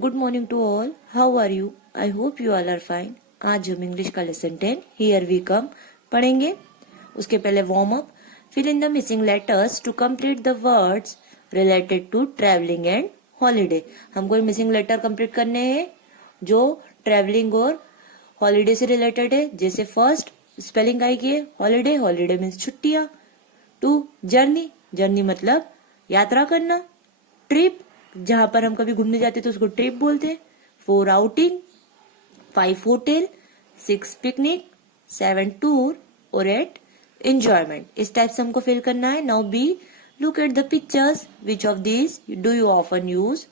Good morning to all. How are you? I hope you all are fine. आज हम English का lesson 10 here we come पढ़ेंगे. उसके पहले warm up. Fill in the missing letters to complete the words related to travelling and holiday. हमको missing letter complete करने हैं जो ट्रैवलिंग और हॉलीडे से रिलेटेड है. जैसे फर्स्ट स्पेलिंग आई की है हॉलीडे. हॉलीडे मीन्स छुट्टियां. 2 जर्नी. जर्नी मतलब यात्रा करना. ट्रिप जहां पर हम कभी घूमने जाते तो उसको ट्रिप बोलते हैं. 4 आउटिंग. 5 होटल. 6 पिकनिक. 7 टूर और 8 एंजॉयमेंट. इस टाइप से हमको फिल करना है. Now B look at the pictures. Which of these do you often use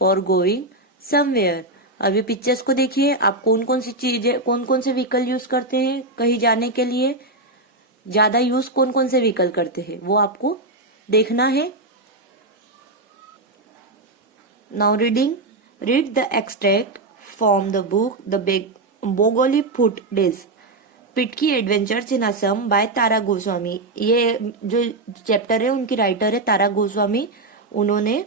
for going somewhere. अभी पिक्चर्स को देखिए. आप कौन कौन सी चीजें कौन कौन से व्हीकल यूज करते हैं कहीं जाने के लिए. ज्यादा यूज कौन कौन से व्हीकल करते हैं वो आपको देखना है. Now reading. Read the extract from the book The Bogoli Foot Days. Pitki adventures in Assam by Tara Goswami. ये जो चैप्टर है उनकी राइटर है तारा गोस्वामी. उन्होंने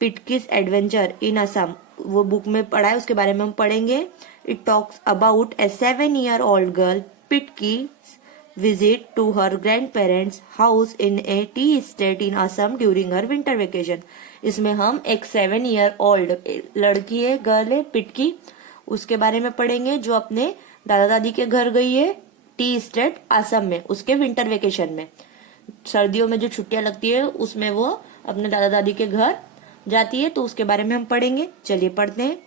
पिटकीज एडवेंचर इन असम वो बुक में पढ़ा है. उसके बारे में हम पढ़ेंगे. It talks about a 7-year-old girl Pitki visit to her grandparents house in a tea estate in Assam during her winter vacation. इसमें हम एक 7-year-old लड़की है गर्ल है पिटकी उसके बारे में पढ़ेंगे जो अपने दादा दादी के घर गई है टी स्टेट असम में उसके विंटर वेकेशन में. सर्दियों में जो छुट्टियां लगती है उसमें वो अपने दादा दादी के घर जाती है तो उसके बारे में हम पढ़ेंगे. चलिए पढ़ते हैं.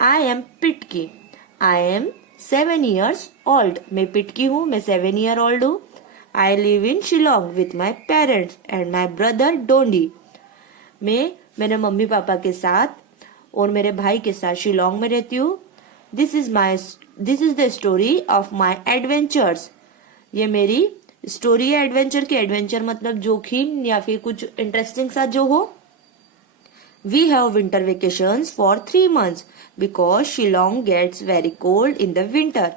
I am Pitki. I am 7 years old. मैं पिटकी हूँ. मैं 7-year-old हूँ. I live in Shillong with my parents and my brother Dondi. मैं मेरे मम्मी पापा के साथ और मेरे भाई के साथ शिलोंग में रहती हूँ. This is the story of my adventures. ये मेरी स्टोरी है एडवेंचर की. एडवेंचर मतलब जोखिम या फिर कुछ इंटरेस्टिंग सा जो हो. We have winter vacations for 3 months because Shillong gets very cold in the winter.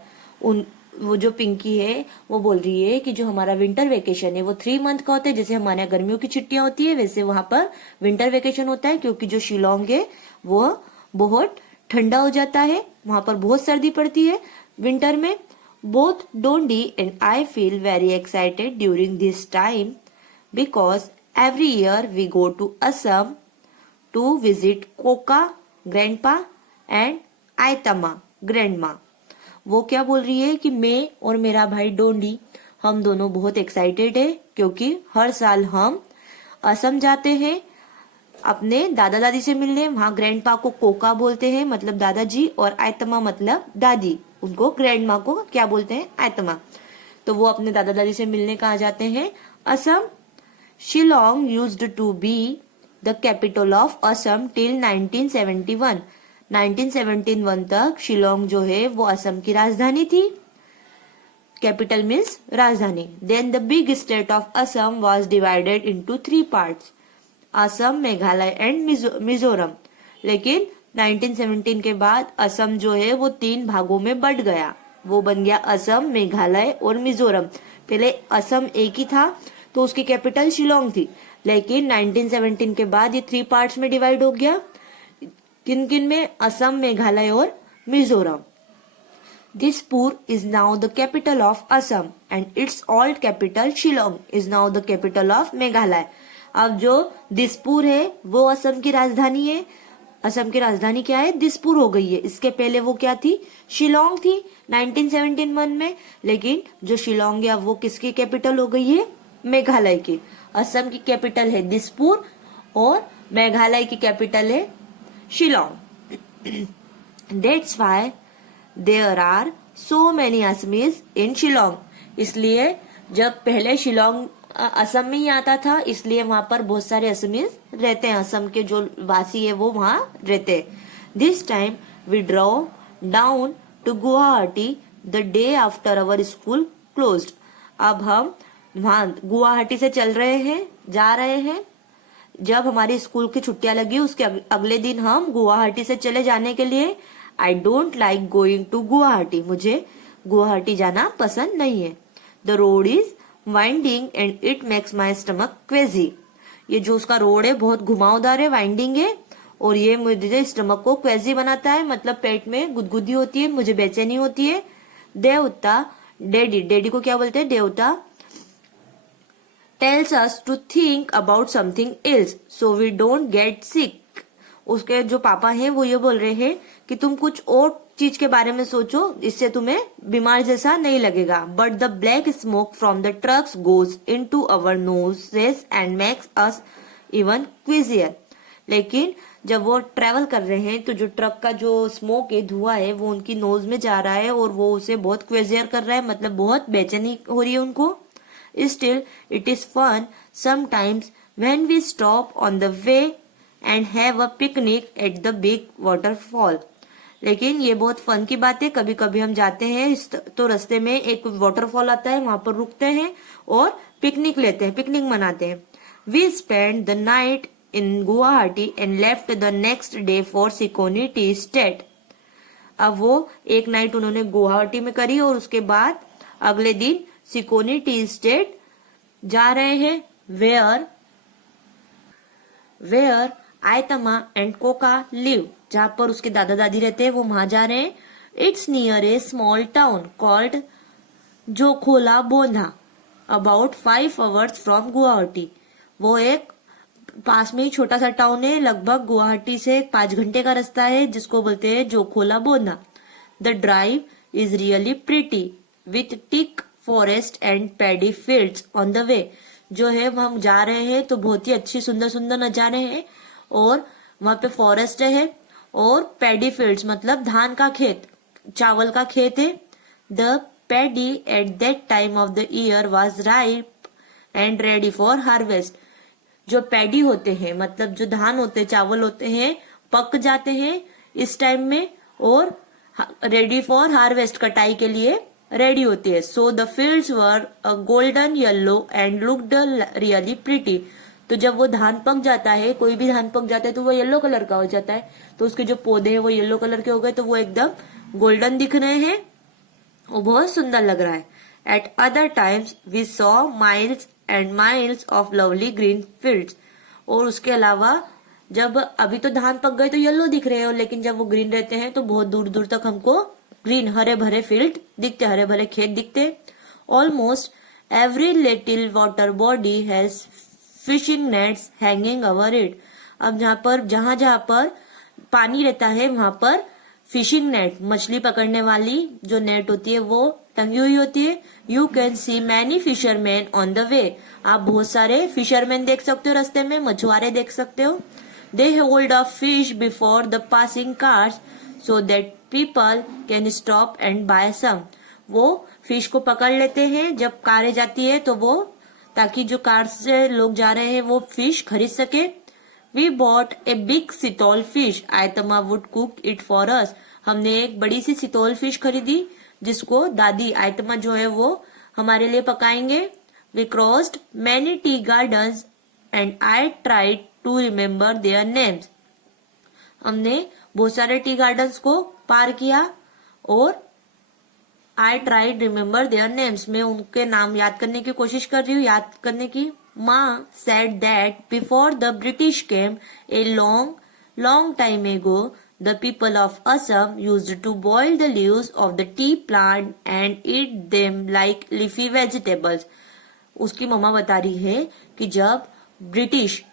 वो जो पिंकी है वो बोल रही है कि जो हमारा विंटर वेकेशन है वो 3 मंथ का होता है. जैसे हमारे यहाँ गर्मियों की छुट्टियां होती है वैसे वहां पर विंटर वेकेशन होता है क्योंकि जो शिलोंग है वो बहुत ठंडा हो जाता है. वहां पर बहुत सर्दी पड़ती है विंटर में. Both Dondi and I feel very excited during this time because every year we go to Assam to visit Koka grandpa and Aitama grandma. वो क्या बोल रही है कि मैं और मेरा भाई डोंडी हम दोनों बहुत एक्साइटेड है क्योंकि हर साल हम असम जाते हैं अपने दादा दादी से मिलने. वहाँ ग्रैंडपा को कोका बोलते हैं मतलब दादाजी और आयतमा मतलब दादी. उनको ग्रैंडमा को क्या बोलते हैं आयतमा. तो वो अपने दादा दादी से मिलने कहाँ जाते हैं Assam. Shillong used to be the capital of Assam till 1971. 1971 तक शिलोंग जो है वो असम की राजधानी थी. कैपिटल मीन्स राजधानी. Then the big state of Assam was divided into 3 parts. Assam Meghalaya and Mizoram. लेकिन 1917 के बाद असम जो है वो 3 भागों में बट गया. वो बन गया असम मेघालय और मिजोरम. पहले असम एक ही था तो उसकी कैपिटल शिलोंग थी. लेकिन 1917 के बाद ये 3 पार्ट्स में डिवाइड हो गया. किन किन में? असम मेघालय और Mizoram. Dispur is now the capital of Assam and it's old capital Shillong is now the capital of Meghalaya. अब जो दिसपुर है वो असम की राजधानी है. असम की राजधानी क्या है? दिसपुर हो गई है. इसके पहले वो क्या थी? शिलोंग थी 1971 में. लेकिन जो शिलोंग है वो किसकी कैपिटल हो गई है? मेघालय की. असम की कैपिटल है दिसपुर और मेघालय की कैपिटल है Shillong. That's why there are so many Assamese in Shillong. इसलिए जब पहले शिलोंग असम में ही आता था इसलिए वहां पर बहुत सारे असमीज रहते हैं. असम के जो वासी है वो वहां रहते हैं. This time we draw down to Guwahati the day after our school closed. अब हम वहां गुवाहाटी से चल रहे हैं जा रहे हैं. जब हमारी स्कूल की छुट्टियां लगी उसके अगले दिन हम गुवाहाटी से चले जाने के लिए. I don't like going to Guwahati. मुझे गुवाहाटी जाना पसंद नहीं है. The road is winding and it makes my stomach queasy. ये जो उसका रोड है बहुत घुमावदार है वाइंडिंग है और ये मुझे स्टमक को क्वेजी बनाता है, मतलब पेट में गुदगुदी होती है, मुझे बेचैनी होती है। देवता, डैडी, डैडी को क्या बोलते हैं, देवता tells us to think about something else so we don't get sick। उसके जो पापा हैं वो ये बोल रहे हैं कि तुम कुछ और चीज के बारे में सोचो, इससे तुम्हें बीमार जैसा नहीं लगेगा। But the black smoke from the trucks goes into our noses and makes us even queasier. लेकिन जब वो ट्रेवल कर रहे हैं तो जो ट्रक का जो स्मोक है, धुआं है, वो उनकी नोज में जा रहा है और वो उसे बहुत क्विजियर कर रहा है, मतलब बहुत बेचैनी हो रही है उनको। Still, it is fun sometimes when we stop on the way and have a picnic at the big waterfall। लेकिन ये बहुत फन की बात है, कभी कभी हम जाते हैं तो रास्ते में एक वाटरफॉल आता है, वहां पर रुकते हैं और पिकनिक लेते हैं, पिकनिक मनाते हैं। We spent the night in Guwahati and left the next day for Sikoni Tea Estate। अब वो एक नाइट उन्होंने गुवाहाटी में करी और उसके बाद अगले दिन सिकोनी टी स्टेट जा रहे हैं। वेयर आयतमा एंड कोका लिव, जहां पर उसके दादा दादी रहते हैं, वो वहां जा रहे हैं। It's near a small town called Jakhala Bandha about 5 hours from Guwahati. वो एक पास में ही छोटा सा टाउन है, लगभग गुवाहाटी से 5 घंटे का रास्ता है, जिसको बोलते हैं Jakhala Bandha. The drive is really pretty with thick forest and paddy fields on the way. जो है हम जा रहे हैं तो बहुत ही अच्छी सुंदर सुंदर नजारे हैं और वहां पे फॉरेस्ट है और पैडी फील्ड्स मतलब धान का खेत, चावल का खेत है। The paddy at that time of the year was ripe and ready for harvest. जो पैडी होते हैं मतलब जो धान होते हैं, चावल होते हैं, पक जाते हैं इस टाइम में और रेडी फॉर हार्वेस्ट, कटाई के लिए रेडी होती है। So the fields were golden yellow and looked really pretty. तो जब वो धान पक जाता है, कोई भी धान पक जाता है तो वो येलो कलर का हो जाता है, तो उसके जो पौधे हैं वो येलो कलर के हो गए, तो वो एकदम गोल्डन दिख रहे हैं, वो बहुत सुंदर लग रहा है। At other times we saw miles and miles of lovely green fields. और उसके अलावा जब अभी तो धान पक गए तो येलो दिख रहे हैं, लेकिन जब वो ग्रीन रहते हैं तो बहुत दूर दूर तक हमको ग्रीन हरे भरे फील्ड दिखते, हरे भरे खेत दिखते। Almost every little water body has fishing nets hanging over it. अब जहां जहां पर पानी रहता है वहां पर फिशिंग नेट, मछली पकड़ने वाली जो नेट होती है वो टंगी हुई होती है। You can see many fisherman on the वे। आप बहुत सारे फिशरमैन देख सकते हो, रास्ते में मछुआरे देख सकते हो। They hold a fish before the passing cars so that people can stop and buy some. वो फिश को पकड़ लेते हैं जब कारें जाती है तो वो, ताकि जो कार से लोग जा रहे हैं वो फिश खरीद सके। We bought a big sitol fish, Aitama would cook it for us. हमने एक बड़ी सी सितोल फिश खरीदी जिसको दादी आयतमा जो है वो हमारे लिए पकाएंगे। We crossed many tea gardens and I tried to remember their names. हमने बहुत सारे टी गार्डन्स को पार किया और I tried remember their names, मैं उनके नाम याद करने की कोशिश कर रही हूँ, याद करने की। माँ said that before the British came a long time ago, the people of Assam used to boil the leaves of the tea plant and eat them like leafy vegetables। उसकी मम्मा बता रही है कि जब ब्रिटिश,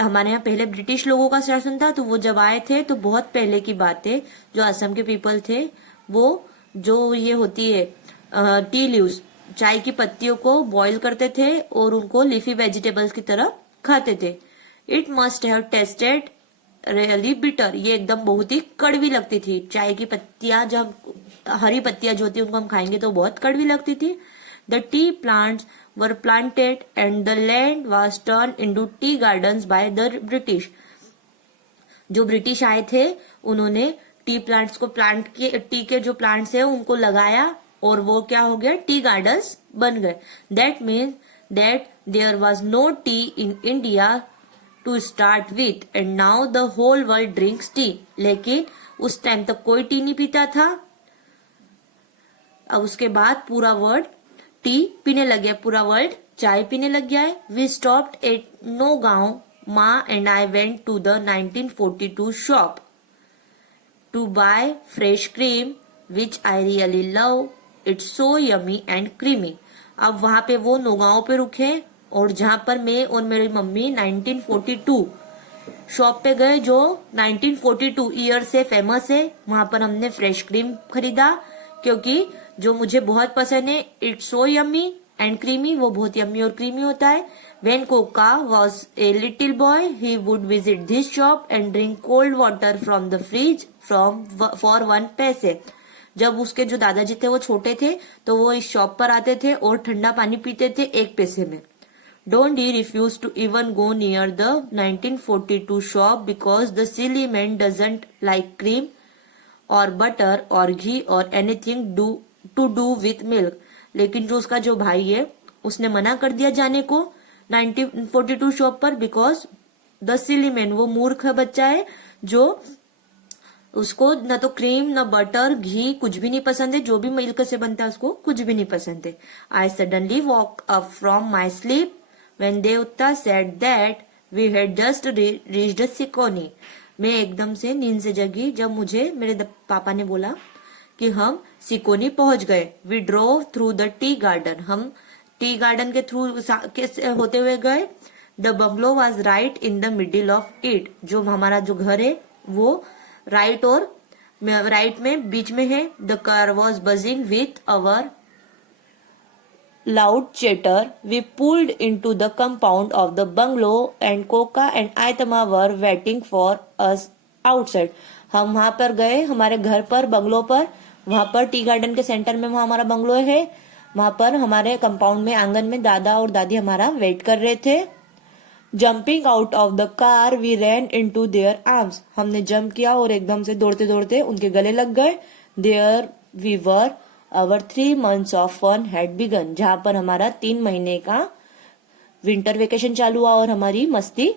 हमारे यहाँ पहले ब्रिटिश लोगों का शासन था, तो वो जब आए थे तो बहुत पहले की बात है, जो असम के पीपल थे वो जो ये होती है टी लीव्स, चाय की पत्तियों को बॉईल करते थे और उनको लीफी वेजिटेबल्स की तरह खाते थे। It must have tested really bitter, ये एकदम बहुत ही कड़वी लगती थी। चाय की पत्तियां, जब हरी पत्तियां जो होती है उनको हम खाएंगे तो बहुत कड़वी लगती थी। The T plants were planted and the land was turn into tea gardens by the British. जो ब्रिटिश आए थे उन्होंने टी प्लांट्स को प्लांट किए, टी के जो प्लांट्स है उनको लगाया और वो क्या हो गया, टी गार्डन्स बन गए। That means that there was no tea in India to start with and now the whole world drinks tea. लेकिन उस टाइम तक कोई टी नहीं पीता था, अब उसके बाद पूरा वर्ल्ड टी पीने लग गया, पूरा वर्ल्ड चाय पीने लग गया है। We stopped at Nagaon Ma and I went to the 1942 shop to buy fresh cream, which I really love. It's so yummy and creamy. अब वहां पे वो नौगांव पे रुके और जहां पर मैं और मेरी मम्मी 1942 शॉप पे गए जो 1942 ईयर से फेमस है। वहां पर हमने फ्रेश क्रीम खरीदा क्योंकि जो मुझे बहुत पसंद है, it's so yummy and creamy, वो बहुत यम्मी और क्रीमी होता है। When Coca was a little boy, he would visit this shop and drink cold water from the fridge for 1 पैसे। जब उसके जो दादाजी थे वो छोटे थे तो वो इस शॉप पर आते थे और ठंडा पानी पीते थे 1 पैसे में। Don't he refuse to even go near the 1942 shop because the silly man doesn't like cream or butter or ghee or anything to do with milk। लेकिन जो उसका जो भाई है उसने मना कर दिया जाने को 1942 शॉप पर बिकॉज द सिली मैन, वो मूर्ख बच्चा है जो उसको न तो क्रीम न बटर घी कुछ भी नहीं पसंद है, जो भी मिल्क से बनता है उसको कुछ भी नहीं पसंद है। I suddenly woke up from my sleep when Deuta said that we had just reached Sikoni. मैं एकदम से नींद से जगी जब मुझे मेरे पापा ने बोला कि हम सिकोनी पहुंच गए। We drove through the tea garden, हम टी गार्डन के थ्रू होते हुए गए। The bungalow was right in the middle of it, जो हमारा जो घर है वो राइट में बीच में है। The car was buzzing with our loud chatter. We pulled into the compound of the bungalow and Coca and Aitama were waiting for us outside. हम वहां पर गए हमारे घर पर, बंगलो पर। वहां पर टी गार्डन के सेंटर में वहां हमारा बंगलो है। वहां पर हमारे कंपाउंड में आंगन में दादा और दादी हमारा वेट कर रहे थे। Jumping out of the car we ran into their arms, हमने जंप किया और एकदम से दौड़ते दौड़ते उनके गले लग गए। There we were Our 3 months of fun had begun, जहां पर हमारा 3 महीने का विंटर वेकेशन चालू हुआ और हमारी मस्ती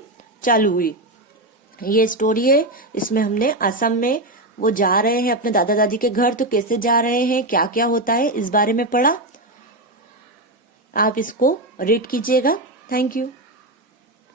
चालू हुई। ये स्टोरी है, इसमें हमने असम में वो जा रहे हैं अपने दादा दादी के घर, तो कैसे जा रहे हैं, क्या क्या होता है, इस बारे में पढ़ा। आप इसको रीड कीजिएगा। Thank you.